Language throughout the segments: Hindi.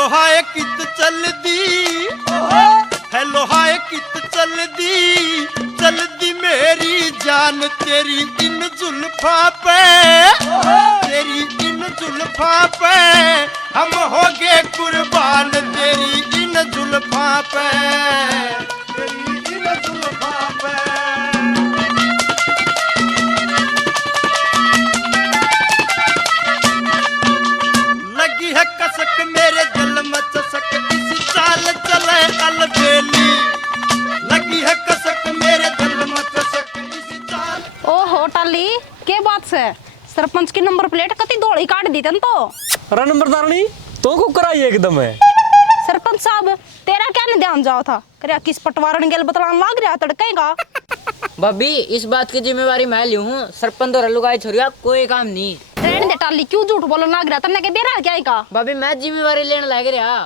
हेलो हाय कित चल दी, हेलो हाय कित चल दी मेरी जान तेरी इन जुल्फा पे, तेरी इन जुल्फा पे हम हो गए कुर्बान तेरी इन जुल्फा पे, तेरी इन जुल्फा पे। लगी है कसक मेरे दिल में चसक इसी चाल चले अलबेली, लगी है कसक मेरे दिल में चसक इसी चाल। ओहो टाली के बात से सरपंच की नंबर प्लेट कति दौड़ी काट दी तन तो। अरे नंबरदारनी तो को कराई एकदम है। सरपंच साहब तेरा क्या नहीं ध्यान जाओ था करे किस पटवारन गेल बतलान लाग रहा तड़केगा। भाभी इस बात की जिम्मेवारी मैं ली हूँ, सरपंच और लुगाई छोरिया कोई काम नहीं। रहने दे टाली क्यों झूठ बोलन लाग रहा तन्ने के बेरा क्या का। भाभी मैं जिम्मेवारी लेने लग रहा।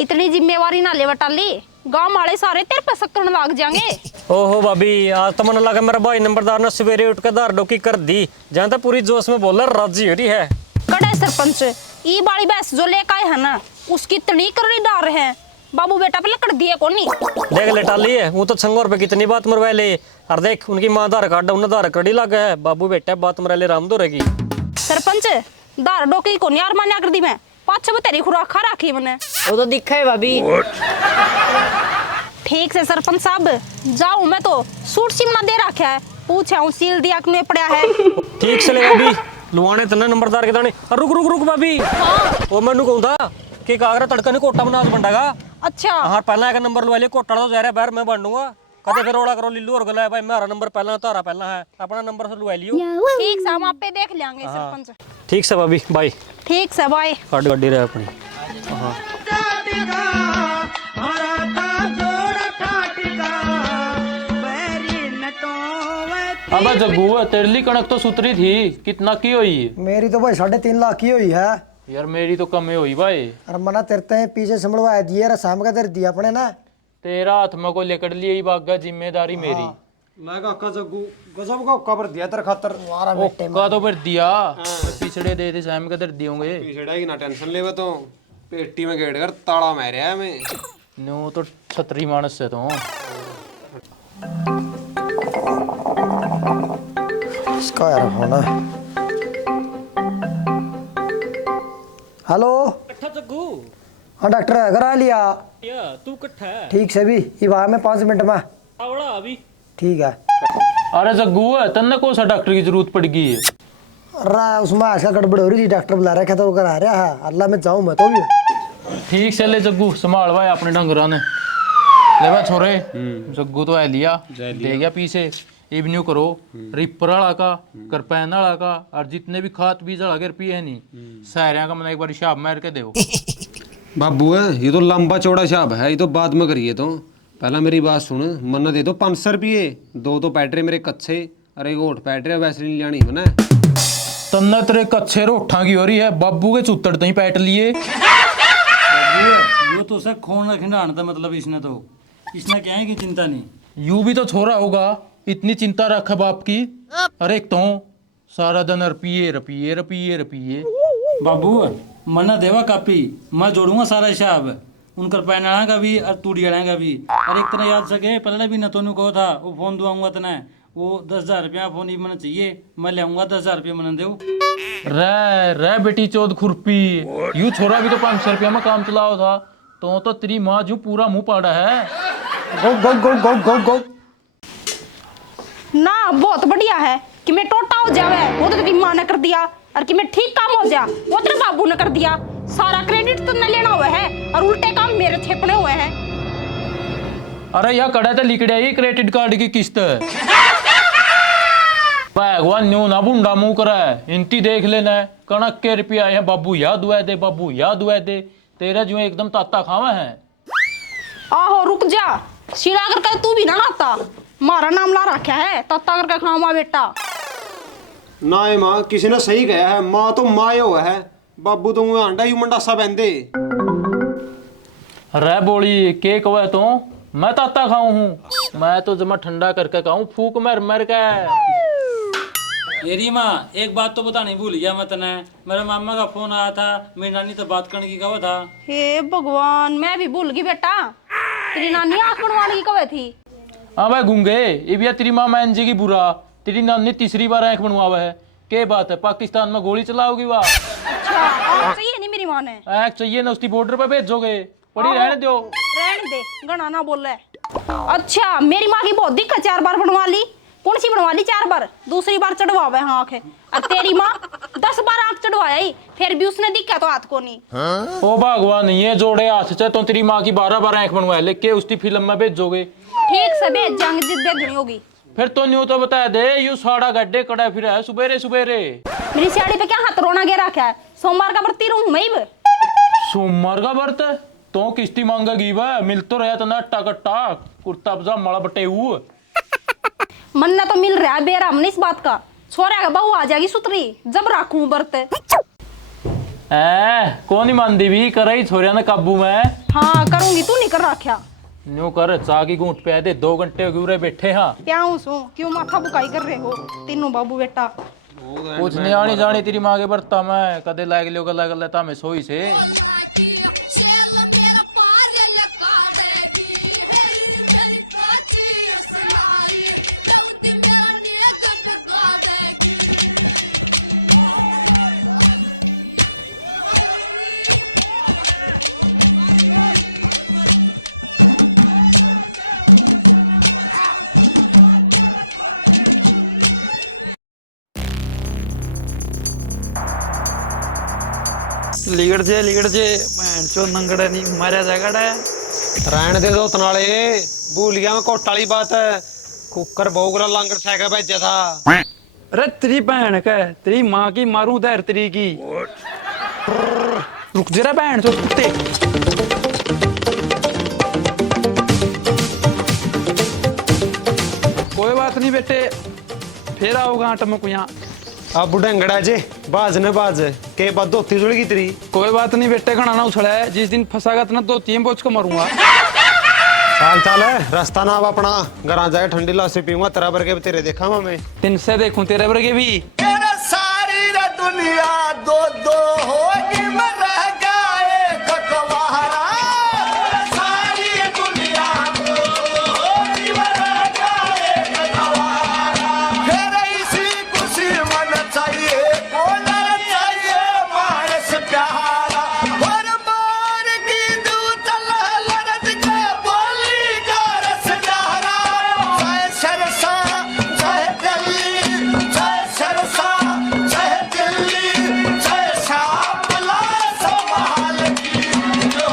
इतनी जिम्मेवारी ना ले टाली, गांव वाले सारे तेरे पे सकन लाग जाएंगे। ओहो भाभी आज तो मन लगा मेरा भाई नंबरदार ने सवेरे उठ कर दार डोकी कर दी, जहाँ तक पूरी जोश में बोला राजी हो रही है। कड़े सरपंच ई बाड़ी भैंस जो लेकर आए है ना उसकी इतनी करनी डार है, बाबू बेटा पे लकड़ दिए को नहीं। देख ले टाली है वो तो छंगोर पे कितनी बात मरवा ले, और देख उनकी माँ धार काट उन्हें धार कड़ी लगा है, बाबू बेटा बात मरा ले राम दो रहेगी। सरपंच दार डोकी को यार मान्या कर दी मैं पाँच छह तेरी खुराक खा रखी मैंने। वो तो दिखा है भाभी। ठीक से सरपंच साहब जाऊं मैं तो सूट सिमना दे रखा है, पूछा हूँ सील दिया कि नहीं पड़ा है। ठीक से ले भाभी लुआने तने नंबरदार के दाने। रुक रुक रुक भाभी वो मैनू कहूँ था कि कागरा तड़का ने कोटा बना बंडागा। अच्छा हाँ पहला एक नंबर लुआ लिया कोटा तो जा रहा बाहर मैं बंडूंगा कदे फिर रोड़ा करो लिल्लू और गला भाई मेरा नंबर पहला तारा पहला है अपना नंबर से लुआ लियो। ठीक से हम आप पे देख लेंगे सरपंच। ठीक से भाभी बाय। ठीक से बाय। गाड़ी गाड़ी रहे अपनी। अबे जग्गू तेरे लिए कणक तो सुतरी थी कितना की हुई है? मेरी तो भाई 3.5 लाख की हुई है यार मेरी तो कम ही हुई भाई। और मना तेरते हैं पीछे संभलवा दिए रे शाम का दर दिया अपने ना तेरा हाथ में को लेकर लिए बागा जिम्मेदारी मेरी। मैं काका जग्गू गजब का कबर दिया तेरे खातर मारा बेटे का तो फिर दिया पिछड़े दे शाम का दर दियोगे। पिछड़ा की ना टेंशन लेवे तो पेटी में गेड़ कर ताला मारे है मैं नो तो छतरी मानस से तो इसका यार होना। हेलो जग्गू हाँ डॉक्टर है करा लिया तू कट्ठा है ठीक से भी ये वहाँ में 5 मिनट में आवड़ा अभी ठीक है। अरे जग्गू है तन्ने कौन सा डॉक्टर की जरूरत पड़ गई है? अरे उसमें ऐसा गड़बड़ हो रही थी डॉक्टर बुला रखा था वो करा रहा है अल्लाह में जाऊँ मैं तो भी। ठीक से ले जग्गू संभाल भाई अपने डंगरा ने ले भाई छोरे जग्गू तो है लिया दे गया पीछे इवन्यू करो रिपर वाला का करपैन वाला का और जितने भी खाद बीज वाला के रुपये है नहीं सारे का मैंने एक बार हिसाब मार के दो। बाबू है ये तो लंबा चौड़ा हिसाब है ये तो बाद में करिए तो पहला मेरी बात सुन मन्ना दे दो 500 रुपये 2 तो पैटरे मेरे कच्चे अरे एक ओठ पैटरे वैसे नहीं लानी मैंने तन्ने तेरे कच्चे रोठा की हो रही है बाबू के चुत्तड़ तो ही पैट लिए। यो तो सर खून रखना आना था मतलब इसने क्या है कि चिंता नहीं। यू भी तो छोरा होगा इतनी चिंता रखा बाप की। अरे एक तो सारा दिन रुपये रुपये रुपये रुपये। बाबू मना देवा कापी मैं जोड़ूंगा सारा हिसाब उनकर पैनाना का भी और तूड़ियाड़ा का भी। और एक तरह याद सके पहले भी न तो कहो था वो फोन दुआऊंगा तना वो 10,000 रुपया फोन ही मैंने चाहिए मैं ले आऊंगा 10,000 रुपया मैंने दे रे बेटी चौध खुरपी यू छोरा भी तो 500 रुपया में काम चलाओ था तो तेरी माँ जो पूरा मुंह पाड़ा है। गो गो गो गो गो गो ना बहुत बढ़िया है कि मैं टोटा हो जावे वो तो तेरी माँ ने कर दिया और कि मैं ठीक काम हो जा वो तेरे बाबू ने कर दिया। सारा क्रेडिट तो न लेना हुआ है और उल्टे काम मेरे छेपने हुए हैं। अरे यह कड़ा तो लिख ही क्रेडिट कार्ड की किस्त भगवान न्यू ना बुंडा मुंह करा है इनती देख लेना कणक के रुपया है बाबू याद हुआ दे बाबू याद हुआ दे तेरा जो एकदम ताता खावा है। आहो रुक जा शिरा करके तू भी ना आता मारा नाम ला रखा है तत्ता करके खावा बेटा। ना ये माँ किसी ने सही कहा है माँ तो माँ हुआ है बाबू तो अंडा यू मंडा सा बहते रे बोली के कहे तो मैं ताता खाऊं हूँ मैं तो जमा ठंडा करके खाऊं फूक मर मर के। मेरी माँ एक बात तो बतानी भूल गया मैं तने। मेरे मामा का फोन आया था, मेरी नानी तो बात करने की कहा था। हे भगवान, मैं भी भूल गई बेटा। तेरी नानी आंख बनवाने की कब थी? हाँ भाई गूंगे ये भी तेरी माँ मान जाएगी बुरा। तेरी नानी तीसरी बार आंख बनवावा है। क्या बात है, पाकिस्तान में गोली चलाओगी वाह? अच्छा, आंख चाहिए नहीं मेरी माँ ने? आंख चाहिए ना, उसकी बॉर्डर पे भेजोगे? पड़ी रहने दो। रहने दे, गणा ना बोले। अच्छा, मेरी माँ की बहुत दिक्कत, 4 बार बनवा ली। कौन सी बनवा ली 4 बार? दूसरी बार चढ़वावे हाँ आंख। और तेरी माँ 10 बार आंख चढ़वाया ही, फिर भी उसने दिक्कत तो हाथ को नहीं। ओ भगवान, ये जोड़े हाथ से तो तेरी माँ की 12 बार आंख बनवाए, लेके उसकी फिल्म में भेजोगे? ठीक से भेज जाएंगे, जिद भेजनी होगी। फिर तो न्यू तो बता दे, यू साड़ा गड्ढे कड़ा फिर है सुबेरे सुबेरे। मेरी साड़ी पे क्या हाथ रोना गे रखा है? सोमवार का बर्ती रहूं मैं भी। सोमवार का व्रत है तो किस्ती मांगेगी वह? मिल तो रहा था ना अट्टा कट्टा कुर्ता पजामा माला बटे हुए। मन ना तो मिल रहा है, बेराम नहीं इस बात का। छोरा का बहू आ जाएगी सुतरी, जब राखूं बर्त। कौन ही मानदी भी कर छोरिया ने काबू में? हाँ करूंगी, तू नहीं कर रखा। न्यू कर चाह की घूंट पे दे, 2 घंटे उरे बैठे। हाँ प्याऊं सू, क्यों माथा बुकाई कर रहे हो तीनों बाबू बेटा? कुछ नहीं आनी जानी तेरी माँ के बर्ता में, कदे लाग लियो गला गला ता में सोई से। लिगड़ जे भैन चो नंगड़ा नहीं मारा जाएगा। रहने दे दो तनाले, भूल गया मैं कोट वाली बात है। कुकर बहुगला लांगर साइकिल भेजा था। अरे तेरी बहन का, तेरी माँ की मारूं दर तेरी की। रुक जरा बहन चो कुत्ते। कोई बात नहीं बेटे, फिर आओगा आट में यहाँ। अब बुढ़ंगड़ा जे बाज न बाज के बाद धोती जुड़ गई तेरी। कोई बात नहीं बेटे, घना ना उछड़ा है। जिस दिन फंसागा तो धोती में बोझ को मारूंगा। चाल चाल है रास्ता ना अब अपना घर जाए, ठंडी लस्सी पीऊंगा तेरा बरगे तेरे देखा मैं। दिन से देखूं तेरे बरगे भी। सारी दुनिया दो दो होगी, मैं रह गए कटवारा। सारी दुनिया दो होगी, मैं रह गए कटवारा। फिर इसी खुशी मन चाहिए, बोलना चाहिए मानस प्यारा। और मार की दूत लहलत के बोली का रस न्यारा। जय सरसा जय दिल्ली, जय सरसा जय दिल्ली, जय श्यामला संभाल की जो।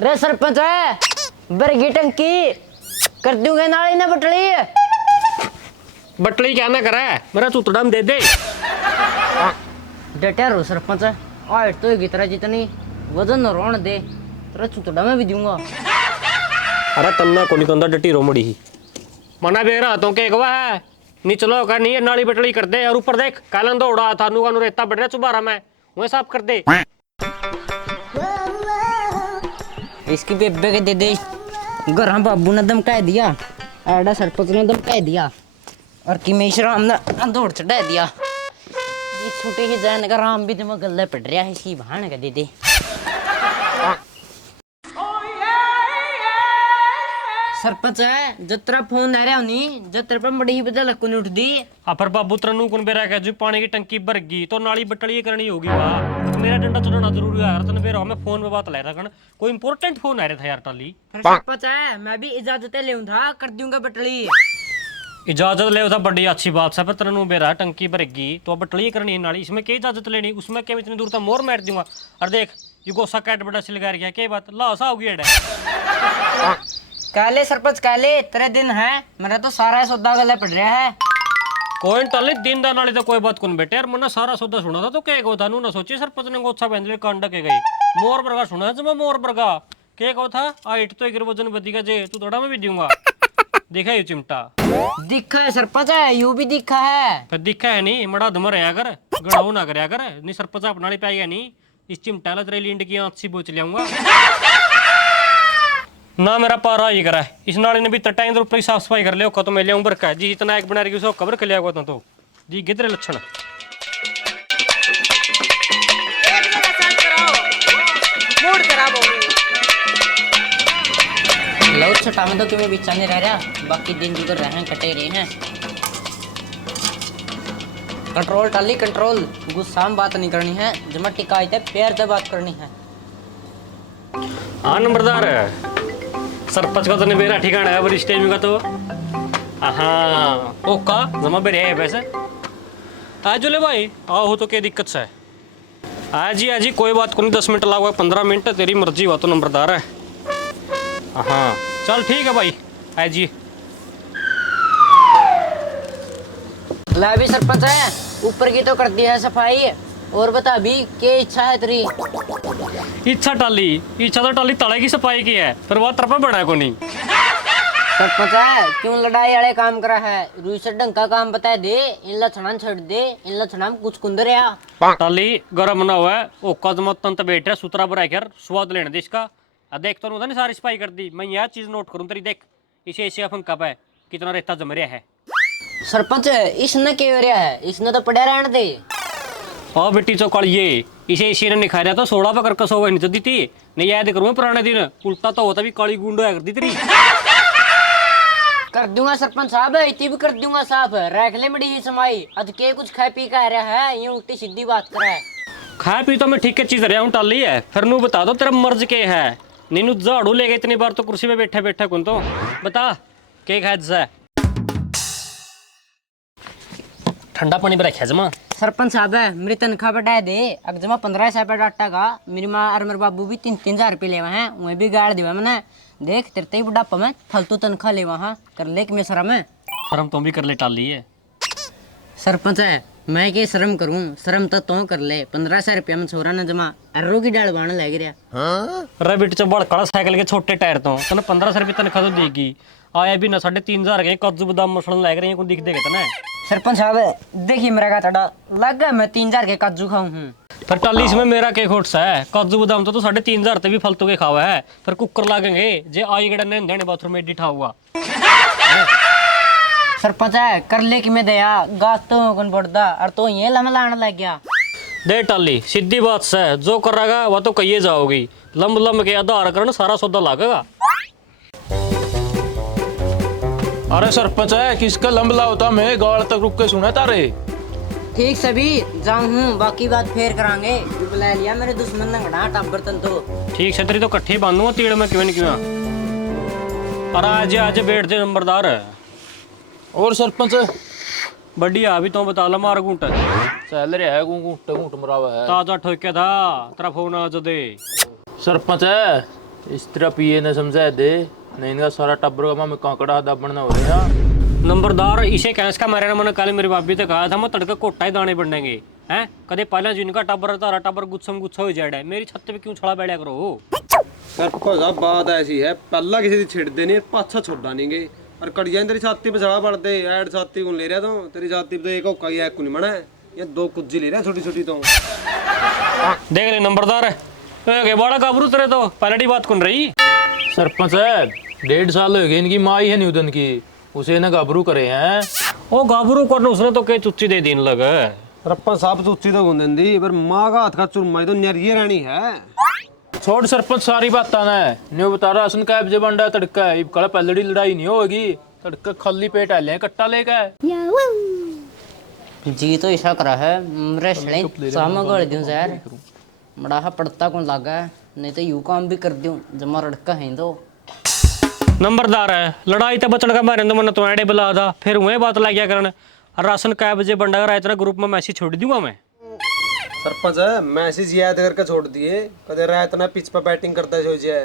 रे सरपंच है, बरगी टंकी कर दूंगे नाली ना बटली। बटली क्या ना करे, मेरा चुतड़ा में दे दे। डटे रो सरपंच, और तो की तरह जितनी वजन रोन दे तेरा चुतड़ा में भी दूंगा। अरे तन्ना को नहीं कंदा डटी रोमड़ी ही मना बेरा तो के गवा है नहीं। चलो कर नहीं नाली बटली कर दे। और ऊपर देख कालन दौड़ा था नु का रेता बढ़ रहा चुबारा में, वही साफ कर दे। इसकी बेबे के दे दे। घर हम बाबू ने धमका दिया, एडा सरपंच ने धमका दिया, और कि राम ने दौड़ चढ़ा दिया। ये छोटे ही जान का राम भी दिमाग गल्ला पड़ रहा है, इसकी बहाने का दे दे। सरपंच है जत्रा फोन आ रहा नहीं, जत्रा पर बड़ी बजा लकुन उठ दी। पर बाबू तरनू कुन बेरा कह जी पानी की टंकी भर गई तो नाली बटली करनी होगी वाह। तो मेरा डंडा चढ़ाना जरूरी है यार। तने बेरा मैं फोन पे बात ले रहा कण, कोई इंपॉर्टेंट फोन आ रहा था यार टाली। सरपंच है मैं भी इजाजत ले था, कर दूंगा बटली। इजाजत ले था बड़ी अच्छी बात है, पर तरनू बेरा टंकी भर गई तो बटली करनी है नाली, इसमें क्या इजाजत लेनी? उसमें क्या इतनी दूर तक मोर मार दूंगा। और देख ये गोसा कैट बड़ा सिलगा गया, क्या बात लासा होगी एडा। काले सरपंच काले तेरे दिन है, मेरा तो सारा सौदा गला पड़ रहा है। कोई टली दिन दा नाली तो कोई बात कौन बेटे यार, मना सारा सौदा सुना था तो क्या को था ना सोची सरपंच ने गोछा पहन कांड के गई मोर बरगा सुना जब मैं मोर बरगा क्या को था आइट तो एक वजन बदीगा जे तू थोड़ा मैं भी दूंगा। देखा ये चिमटा दिखा है सरपंच है, यू भी दिखा है। फिर दिखा है नहीं मड़ा धमर रहा कर, गड़ाऊ ना करया कर। नहीं सरपंच अपना पाएगा नहीं, इस चिमटा ला तेरे लींड की आंख सी बोच लियाऊंगा। ना मेरा पारा ही करा है। इस नाले ने भी टाइम तो ऊपर ही साफ सफाई कर लिया होगा तो मैं लियाऊं बरका जी इतना एक बना रही उसको कवर कर लिया होगा तो जी गिदरे लक्षण लो छठा में तो तुम्हें बिचा नहीं रह रहा, बाकी दिन जो कर रहे हैं कटे रहे हैं। कंट्रोल टाली कंट्रोल, गुस्सा में बात नहीं करनी है, जमा टिकाई थे प्यार से बात करनी है। हाँ नंबरदार सरपंच का तो मेरा ठिकाना है वरिष्ठ टाइम का तो हाँ ओका जमा बेरे है वैसे आज ले भाई आओ हो तो क्या दिक्कत है आज ही कोई बात को नहीं 10 मिनट लागो 15 मिनट तेरी मर्जी हुआ तो नंबरदार है हाँ चल ठीक है भाई आज ही ला भी सरपंच है, ऊपर की तो कर दी है सफाई, और बता अभी क्या इच्छा है तेरी? इच्छा तो टाली तले की सफाई की है पर वह तरफा बना को नहीं सरपंच है, क्यों लड़ाई वाले काम करा है? रूई से ढंग का काम बता दे, इन लक्षणा छोड़ दे, इन लक्षणा में कुछ कुंदर या टाली गरम ना हुआ है ओ कदम तंत बैठ सुतरा बरा कर स्वाद लेने दे इसका देख तो नहीं सारी सफाई कर दी मैं यह चीज नोट करूँ तेरी देख इसे ऐसे अपन कब है कितना रेता जम रहा है सरपंच इसने क्या हो रहा है? इसने तो पड़ा रहने दे। और बेटी चौकालिए इसे इसी ने निखा रहा तो सोड़ा पकड़ कसो नहीं तो दी थी नहीं याद करूँ पुराने दिन उल्टा तो होता भी काली गुंडो कर दी तेरी कर दूंगा सरपंच साहब, इतनी भी कर दूंगा साहब, रख ले मड़ी ही समाई अद के कुछ खा पी का रहा है, ये उल्टी सीधी बात कर रहा है। खा पी तो मैं ठीक चीज रहा हूँ टाली है फिर नू बता दो तेरा मर्ज के है नीनू झाड़ू ले गए इतनी बार तो कुर्सी पे बैठा बैठा कौन तो बता के खाया ठंडा पानी पर रखा जमा सरपंच साहब है, मेरी तनख्वाह बढ़ा दे, अब जमा 1500 रुपया डाटा का, मेरी माँ और मेरे बाबू भी 3-3 रुपये लेवा हैं, वहीं भी गाड़ दिवा मैंने, देख तेरे ही बुढ़ापा में फालतू तनख्वाह लेवा हाँ, कर ले कि मैं शर्म है। शर्म तुम भी कर ले टाली है सरपंच है, मैं क्या शर्म करूं, शर्म तो कर ले, 1500 रुपया में छोरा ने जमा अर्रो की डाल बाण लग रहा। अरे बेटे चो बड़का साइकिल के छोटे टायर तो तने 1500 रुपये तनख्वाह तो देगी आया भी ना 3,500 के काजू बादाम मसलन लग रहे हैं दिख देगा तना सरपंच साहब देखिए मेरा का थोड़ा लगा मैं 3,000 के काजू खाऊं हूँ। फिर टाली इसमें मेरा क्या खोट सा है काजू बादाम तो 3,500 तक भी फालतू के खावा है फिर कुकर लागेंगे जे आई गड़ा ने देने बाथरूम में डिठा हुआ सरपंच है कर ले कि मैं दया गास तो कौन पड़ता और तो ये लम लाने लग गया। दे टाली सीधी बात से जो करेगा वह तो कहिए जाओगी लंब लंब के आधार करना सारा सौदा लागेगा। अरे सरपंच है किसका लंबला होता मैं गाड़ तक रुक के सुना तारे ठीक सभी जाऊं हूँ बाकी बात फेर करांगे, बुला लिया मेरे दुश्मन ने घड़ा टाबर तन तो ठीक से तेरी तो कट्ठी बांधूंगा तीड़ में क्यों नहीं क्यों अरे आज बैठ दे नंबरदार और सरपंच बढ़िया अभी तो बता ला मार घूंट चल रहा है घूंट घूंट मरावा है ताजा ठोके था तेरा फोन आज दे सरपंच है इस तरह पिए ने समझा दे नहीं इनका सारा टब्बर का मैं कांकड़ा दबना हो रहा नंबरदार इसे कैस का मारे मैंने कल मेरी भाभी तो कहा था मैं तड़के कोटा ही दाने बढ़ेंगे हैं कदे पहले जिनका टब्बर तारा टब्बर गुच्छम गुच्छा हो जाए मेरी छत पे क्यों छड़ा बैठा करो सरपंच साहब बात ऐसी है पहला किसी की छिड़ देनी पाछा छोड़ा नहीं गए और कड़िया तेरी छाती पे चढ़ा पड़ते ऐड छाती को ले रहा तो तेरी छाती पे तो एक होका ही एक नहीं मना है ये 2 कुज्जी ले रहा छोटी छोटी तो देख ले नंबरदार बड़ा काबरू तेरे तो पहले बात कौन रही सरपंच है 1.5 साल हो गए इनकी माँ ही है न्यूटन की उसे ना गाबरू करे हैं ओ गाबरू करने उसने तो कई चुच्ची दे दिन लगा सरपंच साहब चुच्ची तो गुंदन दी पर माँ का हाथ का चुरमा तो नरिये रहनी है छोड़ सरपंच सारी बात आना है न्यू बता रहा असन का जब अंडा तड़का है कल पहलड़ी लड़ाई नहीं होगी तड़का खाली पेट आ ले कट्टा लेके जी तो ऐसा करा है मेरे सड़े सामा गड़ दूं यार बड़ा पड़ता कौन लागा है नहीं तो यू काम भी कर दूं जमा लड़का है तो नंबरदार है लड़ाई तो बचड़ का मारे तो मैंने तुम्हारे बुला था फिर वही बात लग गया करने राशन कै बजे बंडा कर इतना ग्रुप में मैसेज छोड़ दूंगा मैं सरपंच है मैसेज याद करके छोड़ दिए कदे रात ना पिच पे बैटिंग करता जो जाए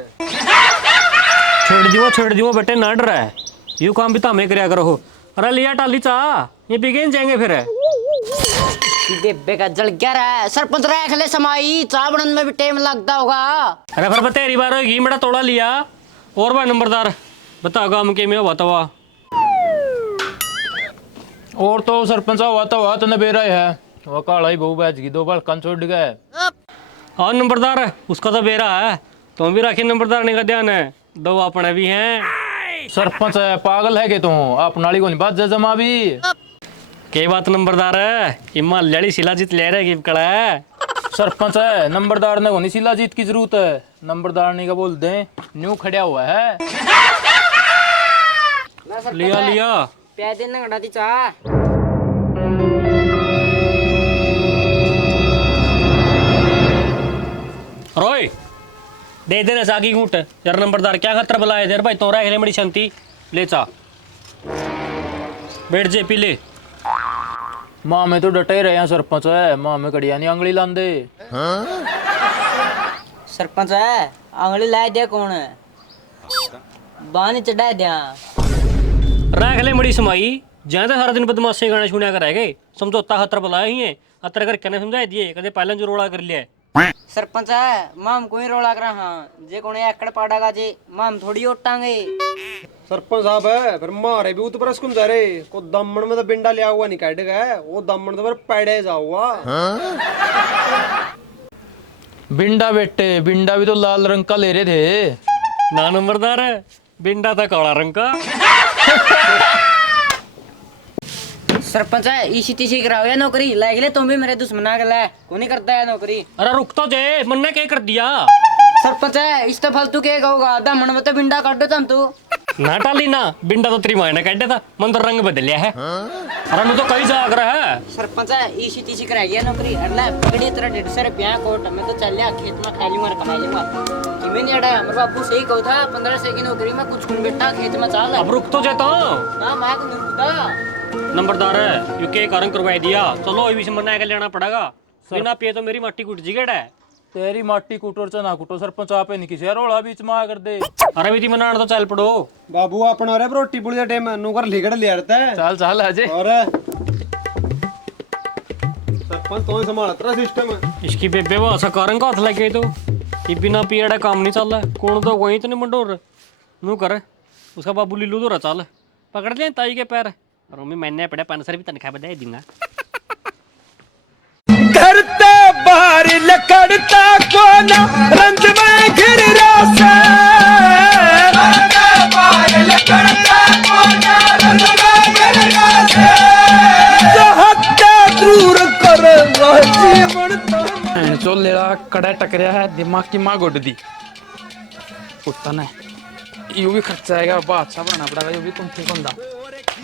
छोड़ दियो बेटे ना डर है यू काम भी तो हमें कराया करो अरे लिया टाली चा ये बिगेन जाएंगे फिर बेबे का जल क्या रहा है सरपंच रख ले समाई चाय बनने में भी टाइम लगता होगा। अरे फिर तेरी बार होगी मेरा तोड़ा लिया और भाई नंबरदार बता गांव के में हुआ तो और तो सरपंच हुआ तो हुआ तो नबेरा है वो काला ही बहु बैच की 2 बार कन छोड़ गए हाँ नंबरदार उसका तो बेरा है तुम भी रखी नंबरदार ने का ध्यान है दो अपने भी हैं। सरपंच है पागल है के तू आप नाली को नहीं बात जमा भी के बात नंबरदार है इमा लड़ी शिला जीत ले रहे कड़ा है। सरपंच है नंबरदार ने को नहीं शिला जीत की जरूरत है नंबरदार ने का बोल दे न्यू खड़ा हुआ है। लिया लिया प्याज देना घड़ा दी चाह रोय दे देना सागी घूट यार नंबरदार क्या खतर बुलाए देर भाई तोरा हेले बड़ी शांति ले चा बैठ जे पी ले। माँ में तो डटे रहे हैं सरपंच है माँ में कड़िया नहीं अंगली लांदे। सरपंच है आंगली ला दिया कौन है बानी चढ़ा दिया रख ले बड़ी समाई जहाँ तो सारा दिन बदमाशी गाने सुनिया कर रह गए समझौता खतर बुलाया ही है अतर कर कहने समझा दिए कदे पहले जो रोड़ा कर लिया। सरपंच है माम कोई रोला कर हाँ जे कोने एकड़ पाड़ागा जे माम थोड़ी ओटांगे। सरपंच साहब है फिर मारे भी उत पर स्कूल जा रहे को दमन में तो बिंडा लिया हुआ नहीं काट गया वो दमन तो पर पैड़े जा हुआ। बिंडा बेटे बिंडा भी तो लाल रंग का ले रहे थे ना नंबरदार बिंडा था काला रंग का। सरपंच है इसी तीसी कराओ या नौकरी लाइक ले तुम भी मेरे दुश्मना के ले को नहीं करता है नौकरी। अरे रुक तो जे मन्ने क्या कर दिया। सरपंच है इस तो फालतू के कहोगा दमन में तो बिंडा काट दो तुम तू ना टाली ना बिंडा तो तेरी माँ ने काटे था मन तो रंग बदलिया है। अरे मैं तो कई जाग रहा है। सरपंच है इसी तीसी कराई गया नौकरी अरे पकड़ी तेरा 150 रुपया कोट मैं तो चल लिया खेत में खा लूंगा और कमा लूंगा कि मैं नहीं अड़ा मेरे बापू सही कहो था 15 से की नौकरी में कुछ कुन बेटा खेत में चाल अब रुक तो जाता ना मां को नहीं रुकता। नंबरदार है यू के कारण करवाई दिया चलो ये भी मना के लेना पड़ेगा बिना पिए तो मेरी माटी कुट जिगड़ है। तेरी माटी कुटो चना कुटो सरपंच आप नहीं किसी रोड़ा बीच में आ कर दे। अरे भी मनाना तो चल पड़ो बाबू अपना रे रोटी पुली का टाइम नुकर लिगड़ लिया रहता है चल चल अजय और सरपंच तो संभाल तेरा सिस्टम है। इसकी बेबे वो ऐसा कारण का हाथ लगे तो ये बिना पिए काम नहीं चल रहा कौन तो वही तो नहीं मंडोर नू कर उसका बाबू लीलू तो रहा चल पकड़ ले ताई के पैर और मम्मी मैंने पड़े 500 भी तनख्वाह बधाई दूंगा। करते बाहर लकड़ता कोना रंज में घिर रोसे करते बाहर लकड़ता कोना रंज में घिर रोसे जो हत्या दूर कर जीवन तो चो लेला कड़ा टकरिया है दिमाग की माँ गुड दी कुत्ता ने यू भी खर्चा आएगा बादशाह बनाना पड़ेगा यू भी तुम ठीक होंदा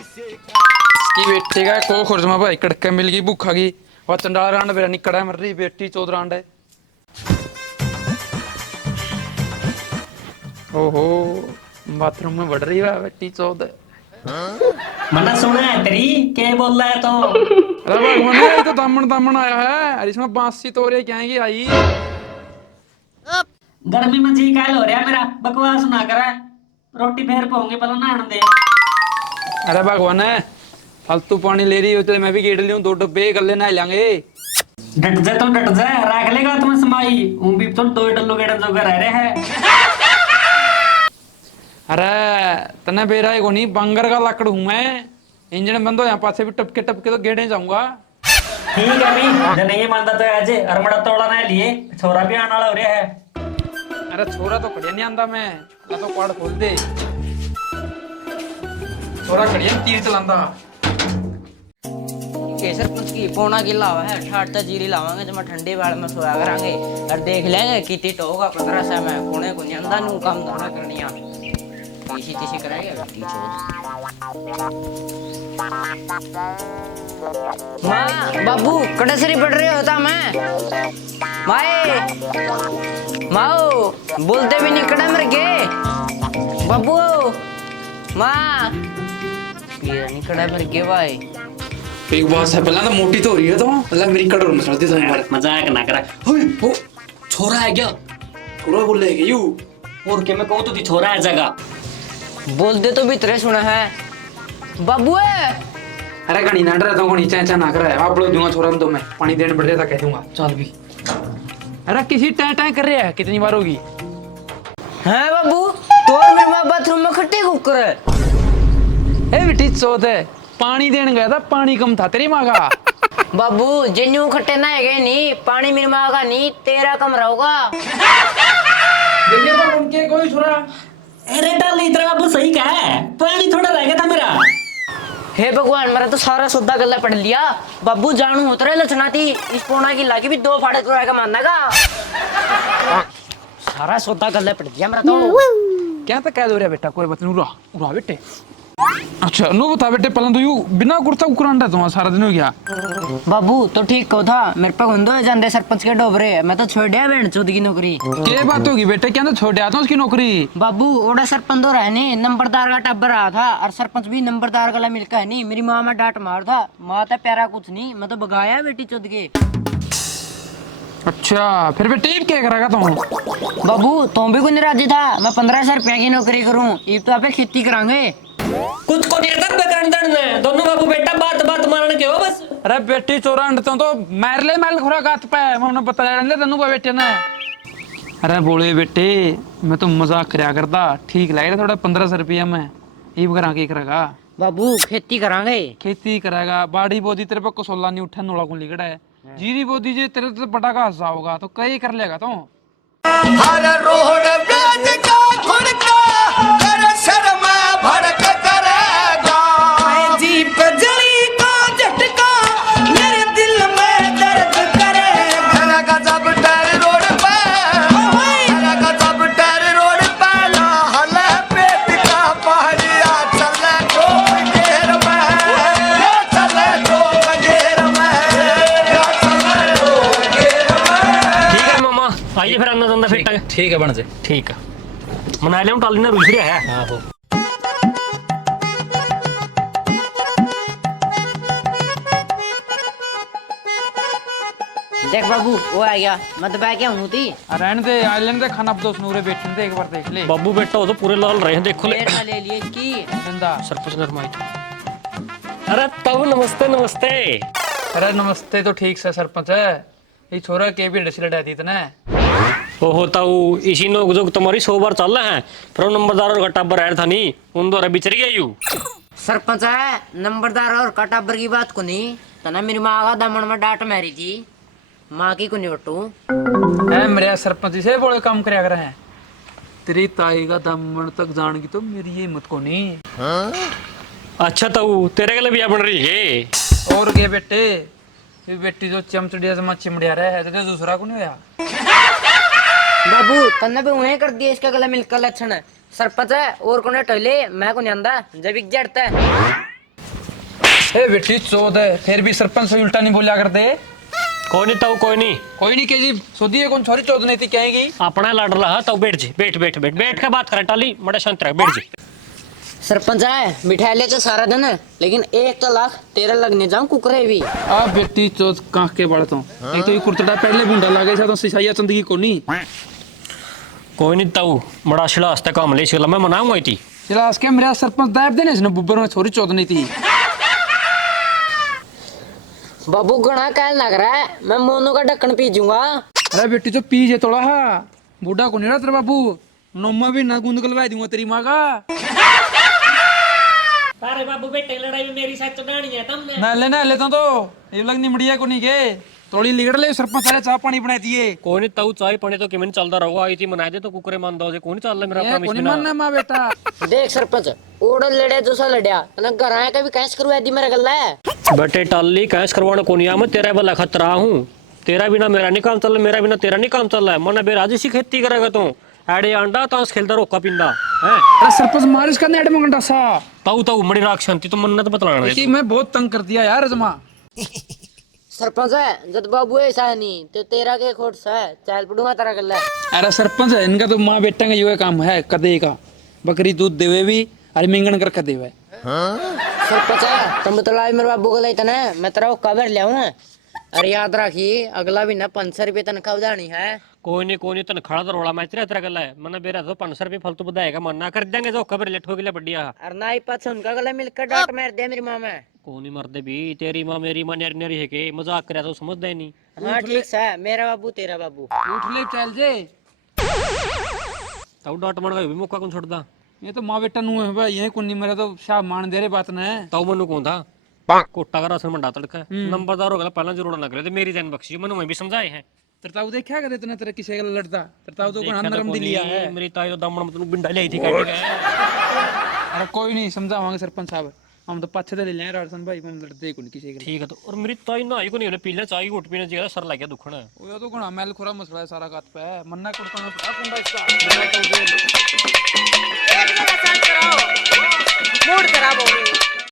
इसकी बेटे का को खुर्जमा भाई कड़के मिल गई भूखा गई और चंडाल रांड मेरा निकड़ा मर रही बेटी 14 रांड है। ओहो बाथरूम में बढ़ रही है बेटी 14 मना सुना है तेरी क्या बोल रहा है तो अरे भगवान ये तो दामन दामन आया है और इसमें बांसी तोरे क्या है आई गर्मी में जी कायल हो रहा मेरा बकवास ना करे रोटी फेर पाऊंगे पहले नहाने दे। अरे भगवान फालतू पानी ले रही हो तो मैं भी गेट लियूं 2 डब्बे गले नहा लेंगे। डट जा तो डट जा रख लेगा तुम्हें समाई ऊं भी तो 2 डल्लो गेट जो कर रहे हैं। अरे तने बेरा को नहीं बंगर का लकड़ हूं मैं इंजन बंद हो यहाँ पासे भी टपके टपके तो गेड़े जाऊंगा। ठीक है भाई जब नहीं मानता तो आज अरमड़ा तोड़ा ना लिए छोरा भी आने वाला हो रहा है। अरे छोरा तो कड़िया नहीं आंदा मैं तो क्वाड खोल दे छोरा कड़िया तीर चलांदा केसर कुछ की पौना की लावा है ठाट जीरी लावांगे जब ठंडे बाड़ में सोया करांगे और देख लेंगे कितनी टोगा 15 से में कोने को निंदा नू काम धंधा करनिया इसी तीसी कराएगा बेटी चोद मां बाबू कड़सरी पड़ रहे होता मैं माए माओ बोलते भी नहीं कड़ा मर गए बाबू मां ये नहीं कड़ा मर गए भाई एक बात है पहला ना मोटी तो हो रही है तो मतलब मेरी कड़ोर में चलती है मजाक ना करा ओ छोरा है क्या छोरा बोल रहे यू और के मैं कहूँ तो छोरा है जगह बोलते तो भी तरह सुना है बाबू है अरे कहीं ना डरा तो कहीं चाचा ना कर आप लोग दूंगा छोरा तो मैं पानी देने पड़ जाता कह दूंगा चल भी अरे किसी टाइम टाइम कर रहे हैं कितनी बार होगी हैं बाबू तो मेरे मां बाथरूम में खट्टे कुकर है ए बेटी चौथ है पानी देने गया था पानी कम था तेरी माँ का बाबू जिन्नू खट्टे ना है नहीं पानी मेरी माँ का नहीं तेरा कमरा होगा देखिए तो उनके कोई छोरा अरे डाल इतना बाबू सही कहा है, पानी थोड़ा रह गया था मेरा। हे भगवान, मेरा तो सारा सौदा गल्ला पड़ लिया। बाबू जानू उतरे लचना थी, इस पोना की लागी भी 2 फाड़े का मानना का। सारा सौदा गल्ला पड़ गया मेरा तो। क्या तो कह दो रे बेटा, कोई बात नहीं, उड़ा उड़ा बेटे। अच्छा नो बता बेटे, पहले तो यू बिना कुर्ता कुरान रहता हूँ, सारा दिन हो गया। बाबू तो ठीक कहो था, मेरे पे गंदो है जान दे सरपंच के डोबरे, मैं तो छोड़ दिया बहन चौध की नौकरी। क्या बात होगी बेटे, क्या तो छोड़ आता हूँ उसकी नौकरी। बाबू ओड़ा सरपंच तो रहा नहीं, नंबरदार का टब्बर रहा था, और सरपंच भी नंबरदार गला मिलकर है नहीं। मेरी माँ में डांट मार था, माँ था प्यारा कुछ नहीं, मैं तो भगाया बेटी चौध के। अच्छा फिर बेटे अब क्या करेगा तुम? बाबू तुम भी कोई राजी था, मैं 1500 रुपया की नौकरी करूँ, इब तो आप खेती करांगे। कुछ को नहीं तक बेकरण दंड दोनों बाबू बेटा बात बात मारने के हो बस। अरे बेटी चोरा अंडता तो मार ले मैल खुरा गात पे, मैं बताया नहीं तेनू बेटे ने। अरे बोले बेटे, मैं तो मजाक करया करता, ठीक लग रहा थोड़ा 1500 रुपया में ईब करा के करेगा। बाबू खेती करांगे। खेती करेगा, बाड़ी बोदी तेरे पे कसोला नहीं उठा, नोला को लिगड़ा है, जीरी बोदी जे तेरे तो बड़ा का हस्सा होगा तो कई कर लेगा तो। हर रोड बेच का खुड़का कर शर्मा भड़क करेगा। जीप जली का झटका मेरे दिल में दर्द करेगा। जब टर रोड पे जब टर रोड पे हल पेट का पहाड़िया चले तो घेर में, चले तो घेर में, चले तो घेर में। ठीक है मामा, आइए फिर अन्ना धंधा फिट है। ठीक है बन से। ठीक है, मना लिया टाली ना दूसरी है। हाँ हो देख बाबू वो आ गया, मैं तो क्या हूँ थी। रहने दे आइलैंड दे खाना दोस्त नूरे बैठने दे, एक बार देख ले। बाबू बेटा हो तो पूरे लाल रहे हैं, देखो ले। पेड़ में ले लिए इसकी। जिंदा। सरपंच नरमाई। अरे तब नमस्ते नमस्ते। अरे नमस्ते तो ठीक से सरपंच है, ये छोरा के भी डसले डाती इतने। ओ होता हूँ इसी नोक जोक तुम्हारी 100 बार चल रहा है, फिर नंबरदार और गट्टा पर था नहीं, उन दो बिचर गया यू। सरपंच है नंबरदार और कटाबर की बात को नहीं, तना मेरी माँ का दमन में डांट मारी थी, माँ की को नहीं बटू। है मेरे सरपंच से बोले काम करया कर हैं, तेरी ताई का दमन तक जान की तो मेरी ये हिम्मत को नहीं। अच्छा तो तेरे के लिए भी बन रही है। और के बेटे, ये बेटी जो चमचड़िया से चिमड़िया रहा है तो दूसरा को नहीं होया। बाबू तन्ने भी उन्हें कर दिया, इसका गला मिलकर लक्षण है। सरपंच है और कोने टोले, मैं को नहीं आंदा जब एक जड़ता है। ए बेटी चोद है, फिर भी सरपंच से उल्टा नहीं बोलिया करते। कोई नहीं ताऊ कोई नहीं, कोई नहीं के जी सोदी है कौन छोरी चोद नहीं थी कहेगी। अपना लड़ रहा तो बैठ जी, बैठ बैठ बैठ बैठ के बात करें टाली, बड़ा शांत रह, बैठ जी। सरपंच है मिठाई ले तो सारा दिन है, लेकिन 1 लाख 13 लगने जाऊं कुकरे भी। आ बेटी चोद कांख के बढ़ता हूँ, एक तो ये कुर्तड़ा पहले बूंदा लागे था तो सिसाइया चंदगी को नहीं। कोई नहीं ताऊ, बड़ा शिलास तक काम ले शिला मैं मनाऊंगा इती। चिलास के मेरा सरपंच दाब देने इसने बुब्बर में छोरी चोद नहीं थी। बाबू घना काल लग रहा है, मैं मोनू का ढक्कन पीजूंगा। अरे बेटी तो पीजे थोड़ा हा, बूढ़ा को नहीं रहा तेरा बाबू, नोमा भी ना गुंद गलवा दूंगा तेरी माँ का। अरे बाबू बेटे लड़ाई में मेरी साथ चढ़ानी है तुमने। ना लेता तो ये लग नहीं मड़िया को नहीं के थोड़ी लिगड़ ले, सरपंच सारे चाय पानी बना दिए। कोई नहीं ताऊ, चाय पानी तो किमें चलता रहो, आई थी मना दे तो कुकरे मान दो जे, कोई नहीं चल रहा मेरा काम कोनी मानना माँ बेटा। देख सरपंच ओड़ा लड़े जो सा लड़या, तना घर आए कभी कैश करवा दी मेरा गल्ला है। बेटे टाली कैश करवाना को नहीं आ, मैं तेरा वाला खतरा हूँ, तेरा बिना मेरा नहीं काम चल रहा, मेरा बिना तेरा नहीं काम चल रहा है। मना बेराजी सी खेती करेगा तू, एडे अंडा ताश खेलता रोका पिंदा है। अरे सरपंच मारिस का नेट मंगंडा सा ताऊ ताऊ मड़ी राख शांति, तो मन तो बतलाना कि मैं बहुत तंग कर दिया यार जमा। सरपंच है जब बाबू ऐसा नहीं तो तेरा के खोट सा है, चाल पड़ूंगा तेरा गल्ला। अरे सरपंच है इनका तो माँ बेटा का ये काम है, कदे का बकरी दूध देवे भी अरे मिंगन कर कदे हुए। सरपंच है तुम तो लाई मेरे बाबू को लेते ना, मैं तेरा कबर ले आऊँ। अरे याद रखिए अगला महीना 500 रुपये तनख्वाह उधारनी है। कोई नहीं तन खड़ा तो रोड़ा मैच तेरा गला है, मना बेरा तो 500 रुपये फालतू बधाएगा, मना कर देंगे जो खबर लेट हो गया बढ़िया। अरे ना ही पास उनका गला मिलकर डांट मार दिया मेरी माँ में। कौन ही मरदे भी, तेरी माँ मेरी माँ न्यारी न्यारी है के मजाक करे तो समझदा ही नहीं। हाँ ठीक है, मेरा बाबू तेरा बाबू। उठ ले चल जे, ताऊ डांट मर भी मौका कौन छोड़दा। ये तो माँ बेटा नु है भाई, यही कुन्नी मेरा तो शाह मान दे रे बात ने। ताऊ मनु कौन था कोटा का राशन मंडा तड़का नंबरदार हो गया पहला जरूर लग रहे थे, मेरी जान बख्शी मनु मैं भी समझाए हैं। तरताऊ देखा कदे तूने तेरे किसी गल लड़ता तरताऊ तो घना नरम दिलिया है मेरी ताई तो दामन में तन्नू बिंडा लाई थी काट के। अरे कोई नहीं समझावांगे सरपंच साहब हम तो पाछे ले लें राजसन भाई हम लड़ते कोनी किसी गल ठीक है तो और मेरी ताई ना आई को नहीं पीले चाय की घुट पीने जगह सर लग गया दुखना है। वो तो घना मैल खुरा मसला है सारा गात पे मन्ना कुड़ता में पड़ा कुंडा इसका मूड खराब हो गई